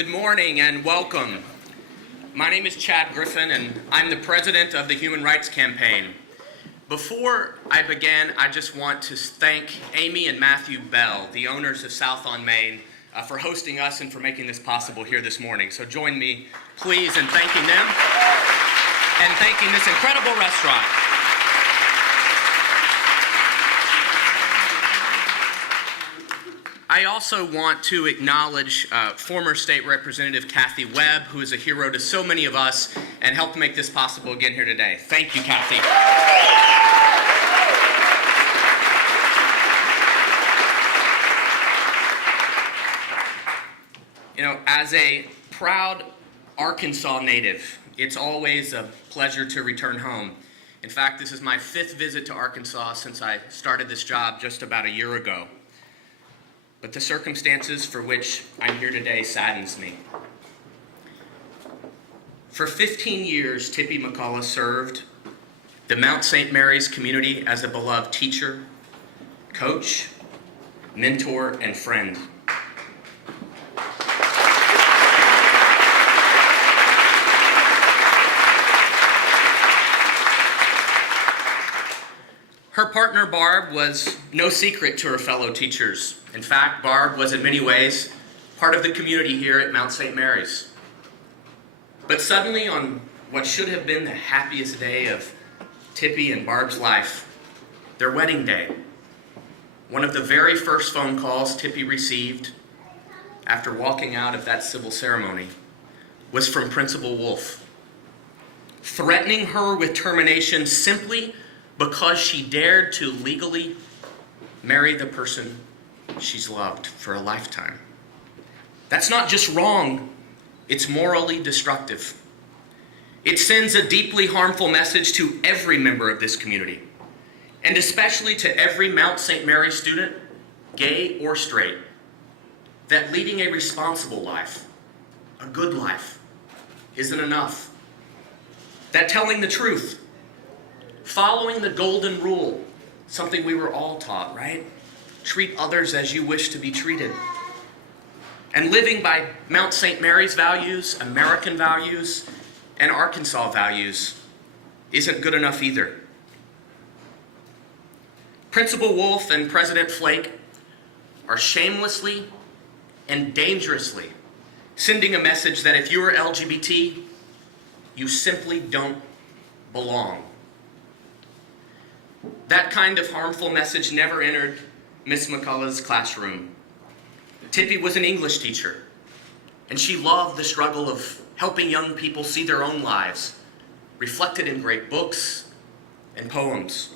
Good morning and welcome. My name is Chad Griffin and I'm the president of the Human Rights Campaign. Before I begin, I just want to thank Amy and Matthew Bell, the owners of South on Main, for hosting us and for making this possible here this morning. So join me, please, in thanking them and thanking this incredible restaurant. I also want to acknowledge former State Representative Kathy Webb, who is a hero to so many of us and helped make this possible again here today. Thank you, Kathy. You know, as a proud Arkansas native, it's always a pleasure to return home. In fact, this is my 5th visit to Arkansas since I started this job just about a year ago. But the circumstances for which I'm here today saddens me. For 15 years, Tippi McCullough served the Mount St. Mary's community as a beloved teacher, coach, mentor, and friend. Her partner, Barb, was no secret to her fellow teachers. In fact, Barb was in many ways part of the community here at Mount St. Mary's. But suddenly, on what should have been the happiest day of Tippi and Barb's life, their wedding day, one of the very first phone calls Tippi received after walking out of that civil ceremony was from Principal Wolf, threatening her with termination simply because she dared to legally marry the person she's loved for a lifetime. That's not just wrong, it's morally destructive. It sends a deeply harmful message to every member of this community, and especially to every Mount St. Mary's student, gay or straight, that leading a responsible life, a good life, isn't enough. That telling the truth, following the golden rule, something we were all taught, right? Treat others as you wish to be treated. And living by Mount St. Mary's values, American values, and Arkansas values isn't good enough either. Principal Wolf and President Flake are shamelessly and dangerously sending a message that if you are LGBT, you simply don't belong. That kind of harmful message never entered Miss McCullough's classroom. Tippi was an English teacher, and she loved the struggle of helping young people see their own lives reflected in great books and poems.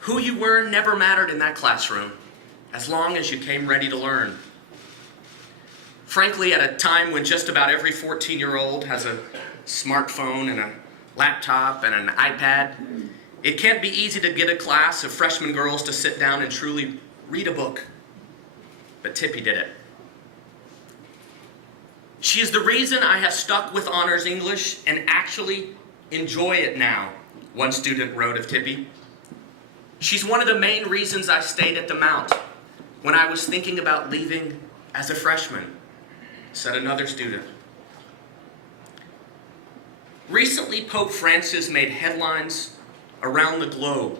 Who you were never mattered in that classroom, as long as you came ready to learn. Frankly, at a time when just about every 14-year-old has a smartphone and a laptop and an iPad, it can't be easy to get a class of freshman girls to sit down and truly read a book. But Tippi did it. She is the reason I have stuck with honors English and actually enjoy it now, one student wrote of Tippi. She's one of the main reasons I stayed at the Mount when I was thinking about leaving as a freshman, said another student. Recently, Pope Francis made headlines around the globe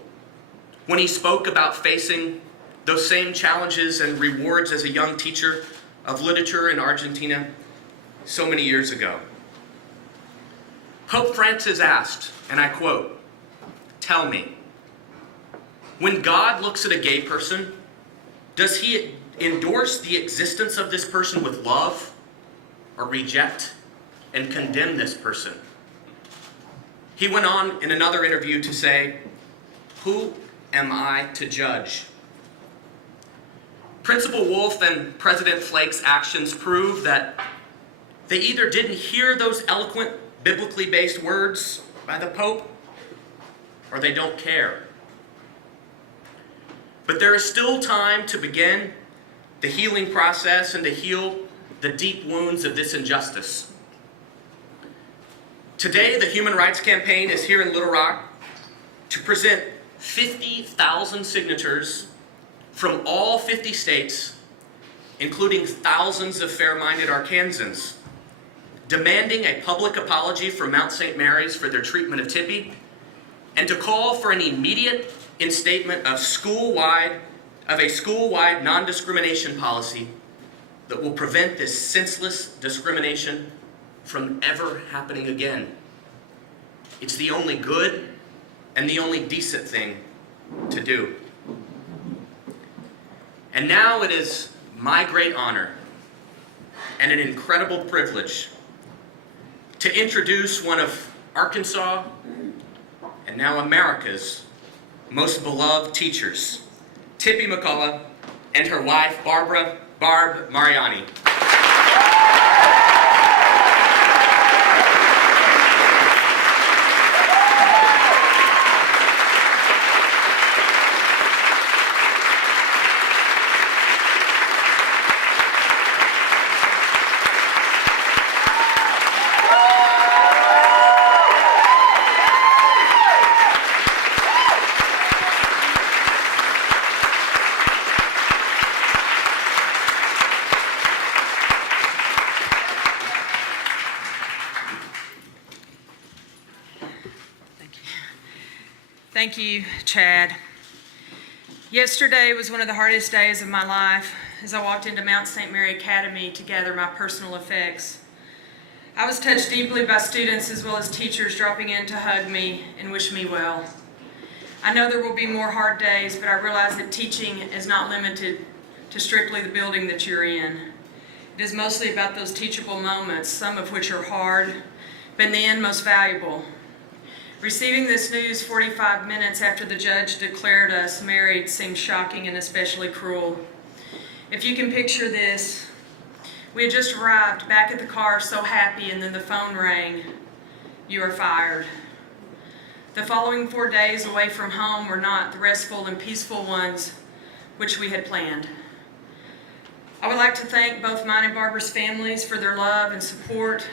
when he spoke about facing those same challenges and rewards as a young teacher of literature in Argentina so many years ago. Pope Francis asked, and I quote, "Tell me, when God looks at a gay person, does he endorse the existence of this person with love or reject and condemn this person?" He went on in another interview to say, "Who am I to judge?" Principal Wolf and President Flake's actions prove that they either didn't hear those eloquent, biblically based words by the Pope, or they don't care. But there is still time to begin the healing process and to heal the deep wounds of this injustice. Today, the Human Rights Campaign is here in Little Rock to present 50,000 signatures from all 50 states including thousands of fair-minded Arkansans, demanding a public apology from Mount St. Mary's for their treatment of Tippi, and to call for an immediate instatement of a school-wide non-discrimination policy that will prevent this senseless discrimination from ever happening again. It's the only good and the only decent thing to do. And now it is my great honor and an incredible privilege to introduce one of Arkansas and now America's most beloved teachers, Tippi McCullough and her wife, Barb Mariani. Thank you, Chad. Yesterday was one of the hardest days of my life as I walked into Mount St. Mary Academy to gather my personal effects. I was touched deeply by students as well as teachers dropping in to hug me and wish me well. I know there will be more hard days, but I realize that teaching is not limited to strictly the building that you're in. It is mostly about those teachable moments, some of which are hard, but in the end most valuable. Receiving this news 45 minutes after the judge declared us married seemed shocking and especially cruel. If you can picture this, we had just arrived back at the car so happy, and then the phone rang. You are fired. The following 4 days away from home were not the restful and peaceful ones which we had planned. I would like to thank both mine and Barbara's families for their love and support.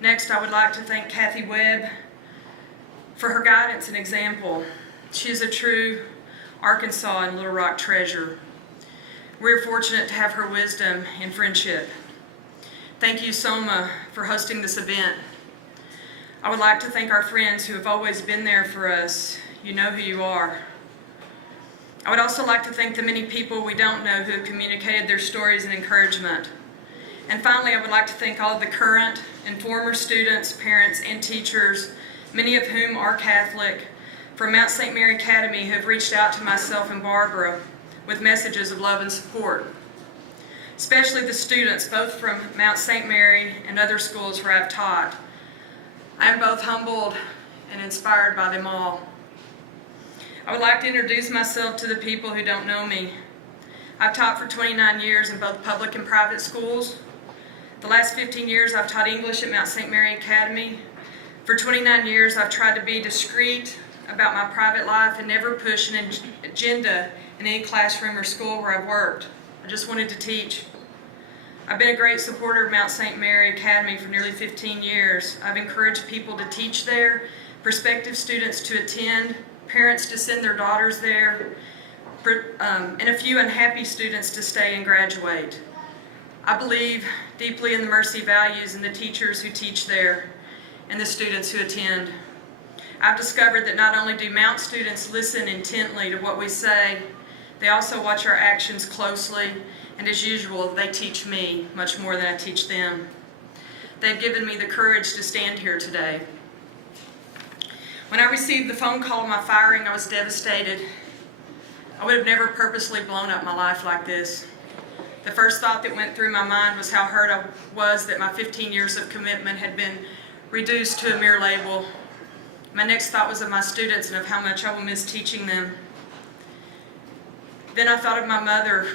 Next, I would like to thank Kathy Webb for her guidance and example. She is a true Arkansas and Little Rock treasure. We're fortunate to have her wisdom and friendship. Thank you, Soma, for hosting this event. I would like to thank our friends who have always been there for us. You know who you are. I would also like to thank the many people we don't know who have communicated their stories and encouragement. And finally, I would like to thank all of the current and former students, parents, and teachers, many of whom are Catholic, from Mount St. Mary Academy who have reached out to myself and Barbara with messages of love and support. Especially the students, both from Mount St. Mary and other schools where I've taught. I am both humbled and inspired by them all. I would like to introduce myself to the people who don't know me. I've taught for 29 years in both public and private schools. The last 15 years I've taught English at Mount St. Mary Academy. For 29 years, I've tried to be discreet about my private life and never push an agenda in any classroom or school where I've worked. I just wanted to teach. I've been a great supporter of Mount St. Mary Academy for nearly 15 years. I've encouraged people to teach there, prospective students to attend, parents to send their daughters there, and a few unhappy students to stay and graduate. I believe deeply in the mercy values and the teachers who teach there and the students who attend. I've discovered that not only do Mount students listen intently to what we say, they also watch our actions closely, and as usual, they teach me much more than I teach them. They've given me the courage to stand here today. When I received the phone call of my firing, I was devastated. I would have never purposely blown up my life like this. The first thought that went through my mind was how hurt I was that my 15 years of commitment had been reduced to a mere label. My next thought was of my students and of how much I will miss teaching them. Then I thought of my mother,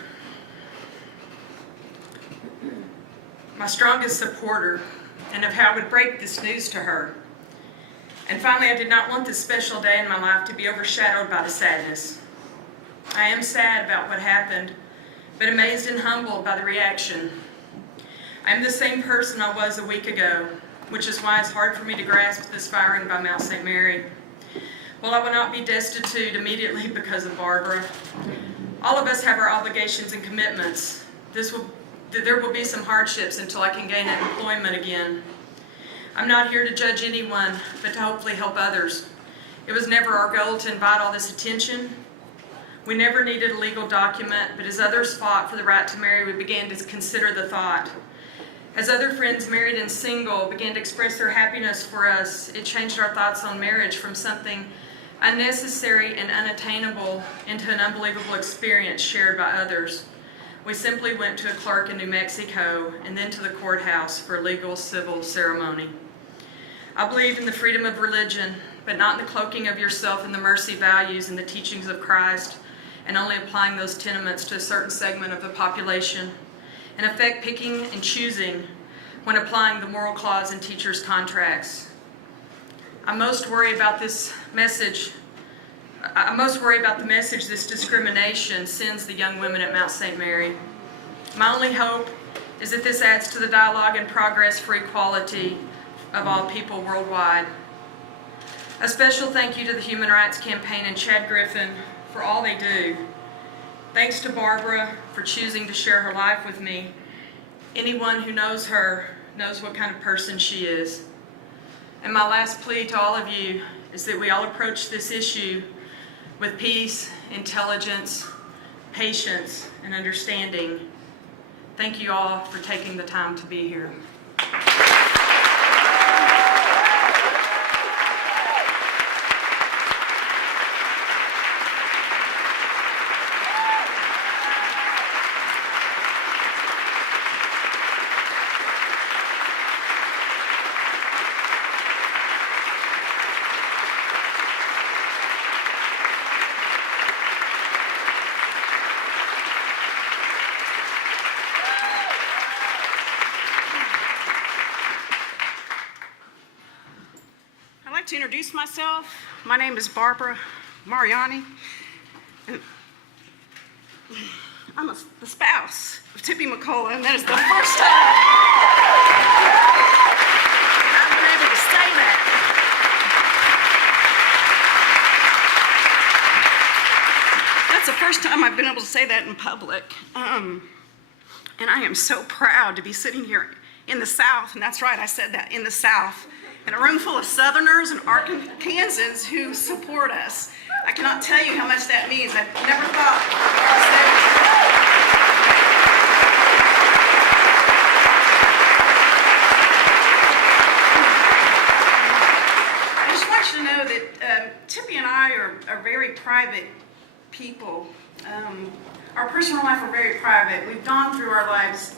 my strongest supporter, and of how I would break this news to her. And finally, I did not want this special day in my life to be overshadowed by the sadness. I am sad about what happened, but amazed and humbled by the reaction. I am the same person I was a week ago, which is why it's hard for me to grasp this firing by Mount St. Mary. While I will not be destitute immediately because of Barbara, all of us have our obligations and commitments. there will be some hardships until I can gain employment again. I'm not here to judge anyone, but to hopefully help others. It was never our goal to invite all this attention. We never needed a legal document, but as others fought for the right to marry, we began to consider the thought. As other friends, married and single, began to express their happiness for us, it changed our thoughts on marriage from something unnecessary and unattainable into an unbelievable experience shared by others. We simply went to a clerk in New Mexico and then to the courthouse for a legal civil ceremony. I believe in the freedom of religion, but not in the cloaking of yourself in the mercy values and the teachings of Christ, and only applying those tenements to a certain segment of the population. In effect, picking and choosing when applying the moral clause in teachers' contracts. I'm most worried about the message this discrimination sends the young women at Mount St. Mary. My only hope is that this adds to the dialogue and progress for equality of all people worldwide. A special thank you to the Human Rights Campaign and Chad Griffin for all they do. Thanks to Barbara for choosing to share her life with me. Anyone who knows her knows what kind of person she is. And my last plea to all of you is that we all approach this issue with peace, intelligence, patience, and understanding. Thank you all for taking the time to be here. To introduce myself, my name is Barbara Mariani, and I'm the spouse of Tippi McCullough, and that is the first time I've been able to say that. That's the first time I've been able to say that in public, and I am so proud to be sitting here in the South, and that's right, I said that, in the South, in a room full of Southerners and Arkansans who support us. I cannot tell you how much that means. I never thought I'd say it. I just want you to know that Tippi and I are very private people. Our personal life are very private. We've gone through our lives